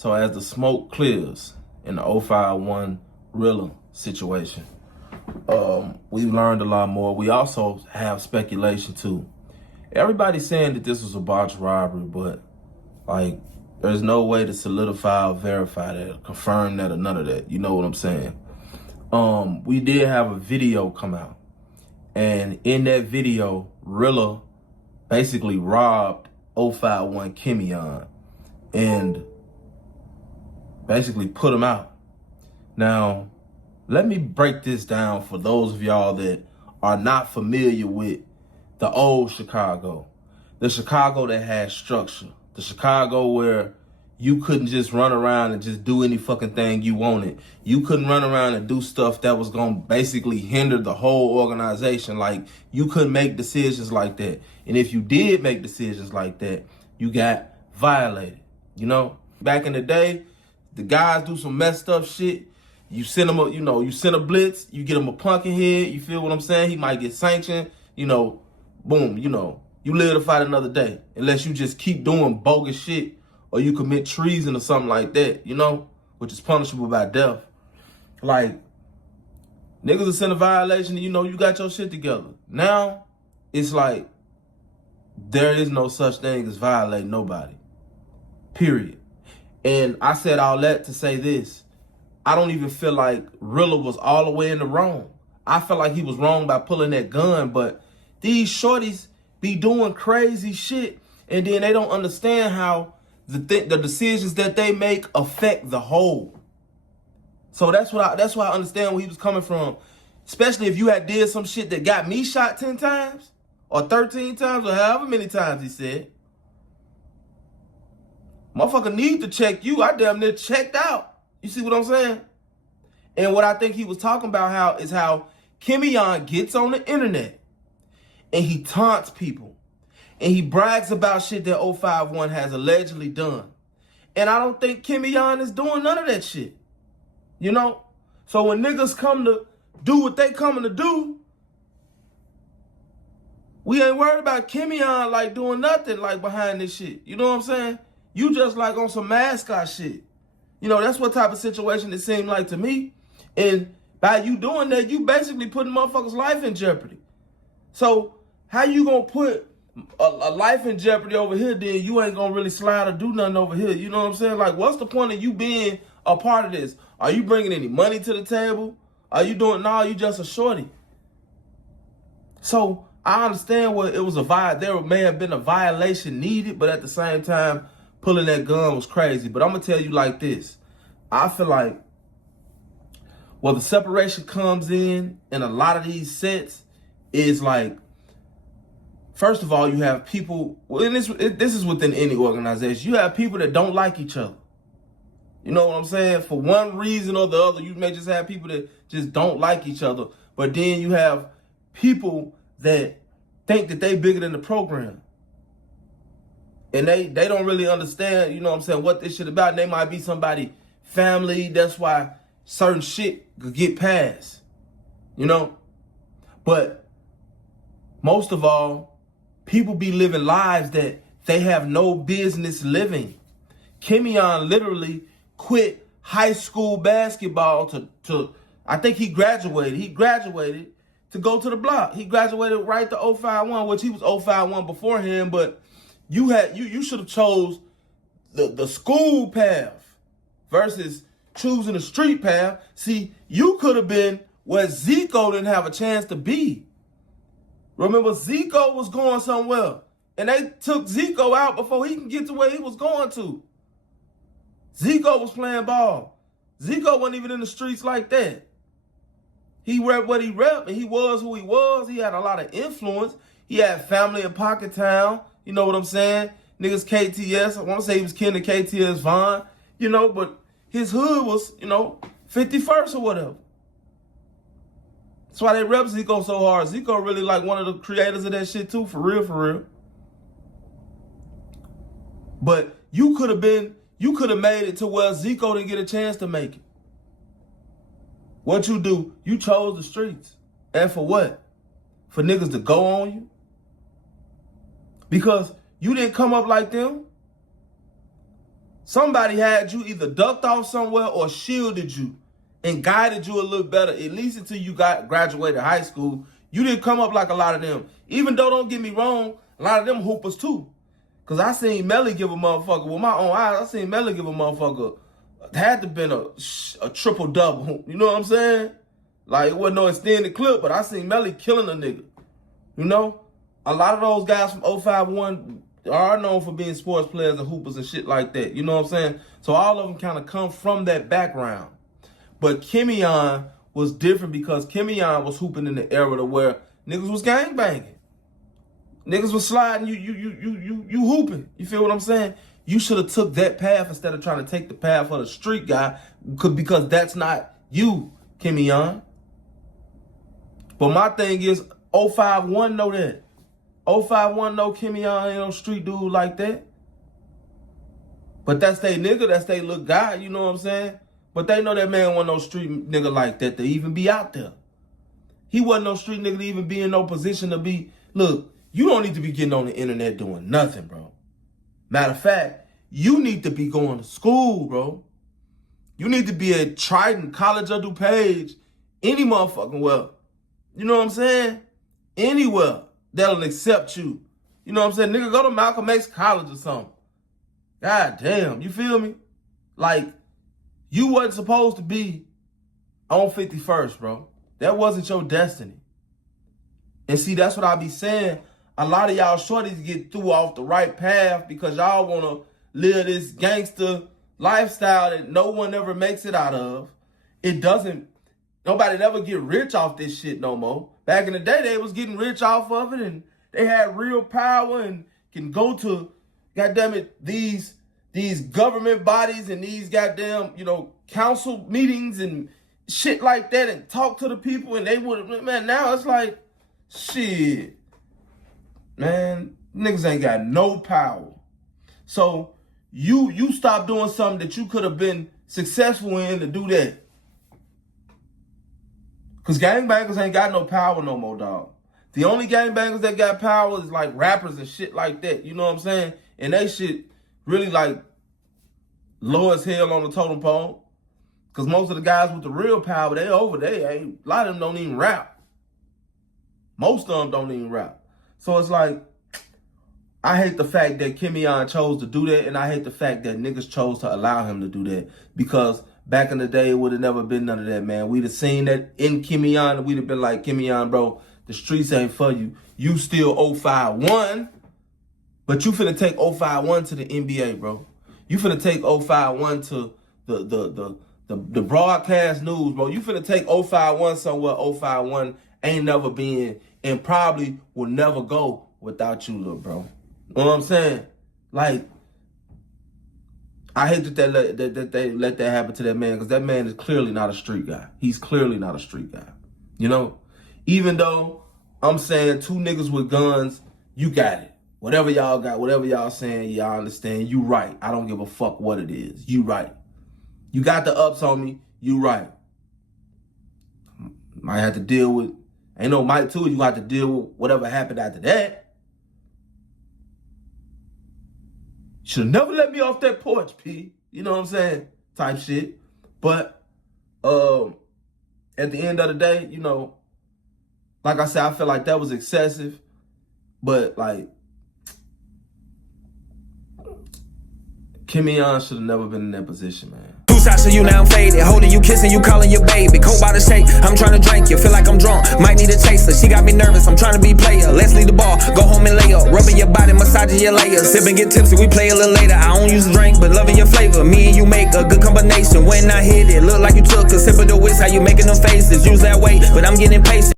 So as the smoke clears in the 051 Rilla situation, we've learned a lot more. We also have speculation too. Everybody's saying that this was a botched robbery, but like there's no way to solidify or verify that, or confirm that, or none of that. You know what I'm saying? We did have a video come out, and in that video, Rilla basically robbed 051 Kimion and basically put him out. Now, let me break this down for those of y'all that are not familiar with the old Chicago. The Chicago that had structure. The Chicago where you couldn't just run around and just do any fucking thing you wanted. You couldn't run around and do stuff that was going to basically hinder the whole organization. Like, you couldn't make decisions like that. And if you did make decisions like that, you got violated. You know, back in the day, the guys do some messed up shit. You send them you send a blitz, you get him a pumpkin head, you feel what I'm saying? He might get sanctioned, boom, you live to fight another day. Unless you just keep doing bogus shit or you commit treason or something like that, which is punishable by death. Like, niggas are send a violation and you got your shit together. Now, it's like, there is no such thing as violating nobody. Period. And I said all that to say this. I don't even feel like Rilla was all the way in the wrong. I feel like he was wrong by pulling that gun, but these shorties be doing crazy shit, and then they don't understand how the decisions that they make affect the whole. So that's why I understand where he was coming from. Especially if you had did some shit that got me shot 10 times or 13 times or however many times he said. Motherfucker need to check you. I damn near checked out. You see what I'm saying? And what I think he was talking about is how Kimion gets on the internet and he taunts people and he brags about shit that 051 has allegedly done. And I don't think Kimion is doing none of that shit. So when niggas come to do what they coming to do, we ain't worried about Kimion like doing nothing like behind this shit. You know what I'm saying? You just like on some mascot shit. That's what type of situation it seemed like to me. And by you doing that, you basically putting motherfuckers' life in jeopardy. So how you gonna put a life in jeopardy over here, then you ain't gonna really slide or do nothing over here? You know what I'm saying? Like, what's the point of you being a part of this? Are you bringing any money to the table? Are you doing, no, you just a shorty. So I understand what it was there may have been a violation needed, but at the same time, pulling that gun was crazy. But I'm going to tell you like this. I feel like, the separation comes in a lot of these sets is like, first of all, you have people, and this is within any organization, you have people that don't like each other. You know what I'm saying? For one reason or the other, you may just have people that just don't like each other. But then you have people that think that they bigger than the program. And they don't really understand, what this shit about. And they might be somebody family. That's why certain shit could get passed, But most of all, people be living lives that they have no business living. Kimion literally quit high school basketball to I think he graduated. He graduated to go to the block. He graduated right to 051, which he was 051 beforehand, but you should have chose the school path versus choosing the street path. See, you could have been where Zico didn't have a chance to be. Remember, Zico was going somewhere, and they took Zico out before he can get to where he was going to. Zico was playing ball. Zico wasn't even in the streets like that. He repped what he repped, and he was who he was. He had a lot of influence. He had family in Pocket Town. You know what I'm saying? Niggas KTS. I want to say he was kin to KTS Vaughn. But his hood was, 51st or whatever. That's why they rep Zico so hard. Zico really like one of the creators of that shit too, for real. But you could have made it to where Zico didn't get a chance to make it. What you do, you chose the streets. And for what? For niggas to go on you? Because you didn't come up like them. Somebody had you either ducked off somewhere or shielded you and guided you a little better, at least until you graduated high school. You didn't come up like a lot of them. Even though, don't get me wrong, a lot of them hoopers too. Because I seen Melly give a motherfucker, with my own eyes, I seen Melly give a motherfucker, had to been a triple-double. You know what I'm saying? Like, it wasn't no extended clip, but I seen Melly killing a nigga. You know? A lot of those guys from 051 are known for being sports players and hoopers and shit like that. You know what I'm saying? So all of them kind of come from that background. But Kimion was different because Kimion was hooping in the era to where niggas was gangbanging. Niggas was sliding, you hooping. You feel what I'm saying? You should have took that path instead of trying to take the path of the street guy because that's not you, Kimion. But my thing is, 051 know that. 051 know Kimion ain't no street dude like that. But that's they nigga, that's they little guy, you know what I'm saying? But they know that man wasn't no street nigga like that to even be out there. He wasn't no street nigga to even be in no position to be, look, you don't need to be getting on the internet doing nothing, bro. Matter of fact, you need to be going to school, bro. You need to be at Triton, College of DuPage, any motherfucking well. You know what I'm saying? Anywhere that'll accept you. You know what I'm saying? Nigga, go to Malcolm X College or something. God damn, you feel me? Like, you wasn't supposed to be on 51st, bro. That wasn't your destiny. And see, that's what I be saying. A lot of y'all shorties get through off the right path because y'all want to live this gangster lifestyle that no one ever makes it out of. It doesn't, nobody ever get rich off this shit no more. Back in the day, they was getting rich off of it and they had real power and can go to, goddamn it, these government bodies and these goddamn, council meetings and shit like that and talk to the people and they would, man, now it's like, shit. Man, niggas ain't got no power. So you stop doing something that you could have been successful in to do that. Because gangbangers ain't got no power no more, dog. The only gangbangers that got power is like rappers and shit like that. You know what I'm saying? And they shit really like low as hell on the totem pole. Because most of the guys with the real power, they over there. A lot of them don't even rap. Most of them don't even rap. So it's like, I hate the fact that Kimion chose to do that, and I hate the fact that niggas chose to allow him to do that. Because back in the day, it would have never been none of that, man. We'd have seen that in Kimion, and we'd have been like, Kimion, bro, the streets ain't for you. You still 051, but you finna take 051 to the NBA, bro. You finna take 051 to the broadcast news, bro. You finna take 051 somewhere 051 ain't never been and probably will never go without you, little bro. You know what I'm saying? Like, I hate that they let that happen to that man because that man is clearly not a street guy. He's clearly not a street guy. You know? Even though I'm saying two niggas with guns, you got it. Whatever y'all got, whatever y'all saying, y'all understand. You right. I don't give a fuck what it is. You right. You got the ups on me. You right. Might have to deal with, ain't no might too. You got to deal with whatever happened after that. Should have never let me off that porch, P. You know what I'm saying? Type shit. But at the end of the day, like I said, I feel like that was excessive. But like, Kimion should have never been in that position, man. Two shots of you, now I'm faded. Holding you, kissing you, calling your baby. Cold by the shake, I'm trying to drink you. Feel like I'm drunk, might need a chaser. She got me nervous, I'm trying to be player. Let's leave the ball, go home and lay up. Rubbing your body, massaging your layers. Sip and get tipsy, we play a little later. I don't use a drink, but loving your flavor. Me and you make a good combination. When I hit it, look like you took a sip of the whisk. How you making them faces? Use that weight, but I'm getting patient.